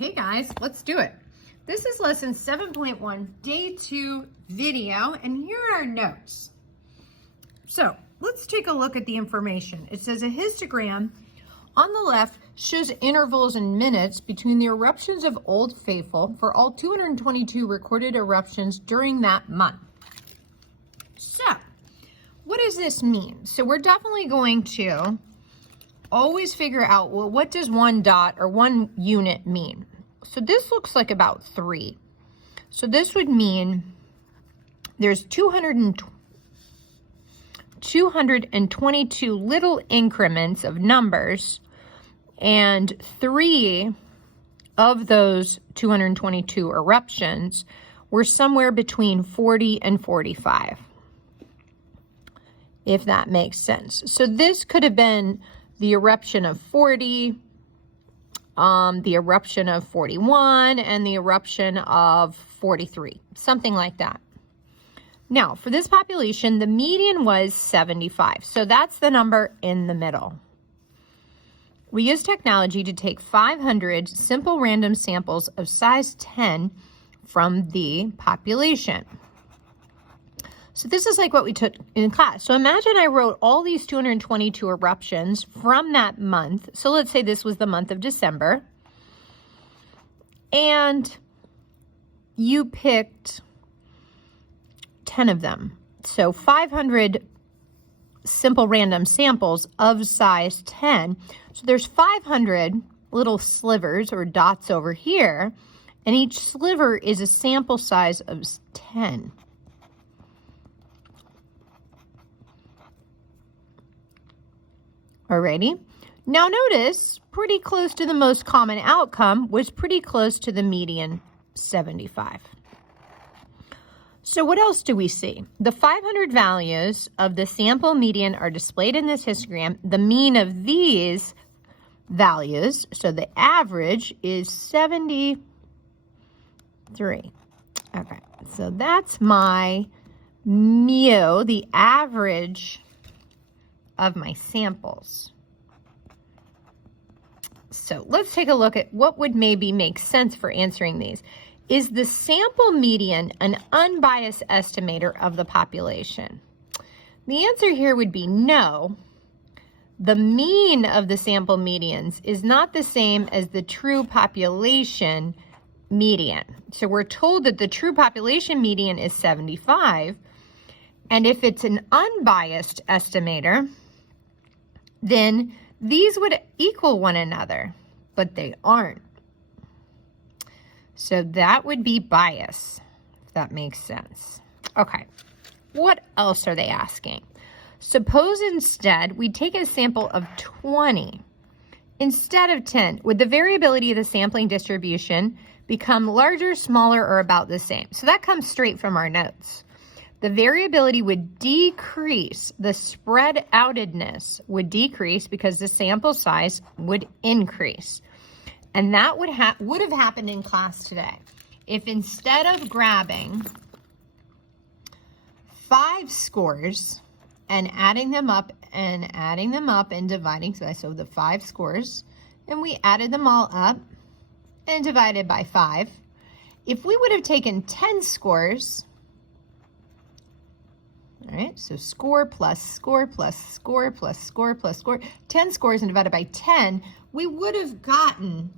Hey guys, let's do it. This is lesson 7.1, day 2 video, and here are our notes. So let's take a look at the information. It says a histogram on the left shows intervals in minutes between the eruptions of Old Faithful for all 222 recorded eruptions during that month. So what does this mean? So we're definitely going to always figure out, well, what does one dot or one unit mean? So this looks like about 3. So this would mean there's 222 little increments of numbers, and 3 of those 222 eruptions were somewhere between 40 and 45, if that makes sense. So this could have been the eruption of 40, the eruption of 41, and the eruption of 43, something like that. Now, for this population, the median was 75, so that's the number in the middle. We used technology to take 500 simple random samples of size 10 from the population. So this is like what we took in class. So imagine I wrote all these 222 eruptions from that month. So let's say this was the month of December. And you picked 10 of them. So 500 simple random samples of size 10. So there's 500 little slivers or dots over here. And each sliver is a sample size of 10. Alrighty. Now notice, pretty close to the most common outcome was pretty close to the median, 75. So what else do we see? The 500 values of the sample median are displayed in this histogram. The mean of these values, so the average, is 73. Okay, so that's my mu, the average of my samples. So let's take a look at what would maybe make sense for answering these. Is the sample median an unbiased estimator of the population? The answer here would be no. The mean of the sample medians is not the same as the true population median. So we're told that the true population median is 75, and if it's an unbiased estimator, then these would equal one another, but they aren't. So that would be bias, if that makes sense. Okay, what else are they asking? Suppose instead we take a sample of 20 instead of 10. Would the variability of the sampling distribution become larger, smaller, or about the same? So that comes straight from our notes. The variability would decrease, the spread outedness would decrease because the sample size would increase. And that would have happened in class today. If instead of grabbing 5 scores and adding them up and dividing, so the 5 scores, and we added them all up and divided by 5, if we would have taken 10 scores, all right, so score plus score plus score plus score plus score, 10 scores and divided by 10, we would have gotten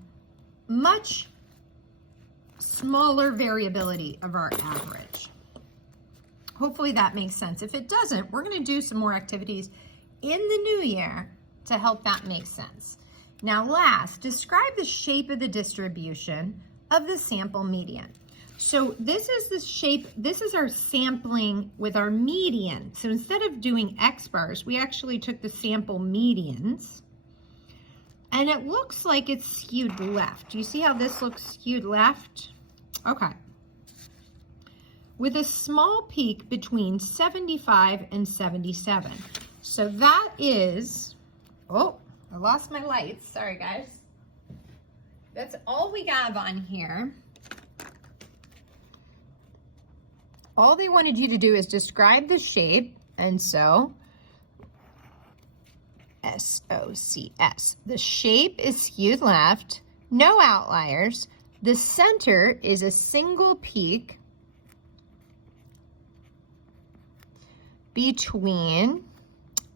much smaller variability of our average. Hopefully that makes sense. If it doesn't, we're going to do some more activities in the new year to help that make sense. Now last, describe the shape of the distribution of the sample median. So this is the shape, this is our sampling with our median. So instead of doing X bars, we actually took the sample medians, and it looks like it's skewed left. Do you see how this looks skewed left? Okay. With a small peak between 75 and 77. So that is, oh, I lost my lights. Sorry, guys. That's all we have on here. All they wanted you to do is describe the shape, and so SOCS. The shape is skewed left. no outliers. The center is a single peak between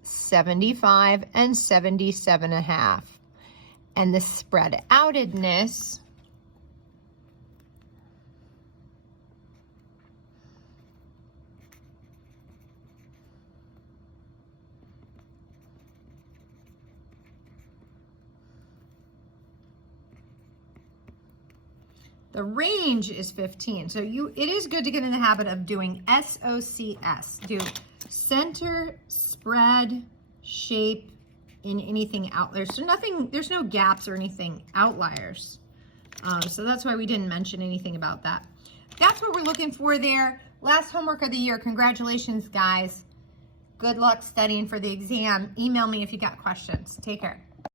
75 and 77.5. And the spread outedness the range is 15. So it is good to get in the habit of doing SOCS. Do center, spread, shape, in anything out there. So there's no gaps or anything outliers. So that's why we didn't mention anything about that. That's what we're looking for there. Last homework of the year. Congratulations, guys. Good luck studying for the exam. Email me if you got questions. Take care.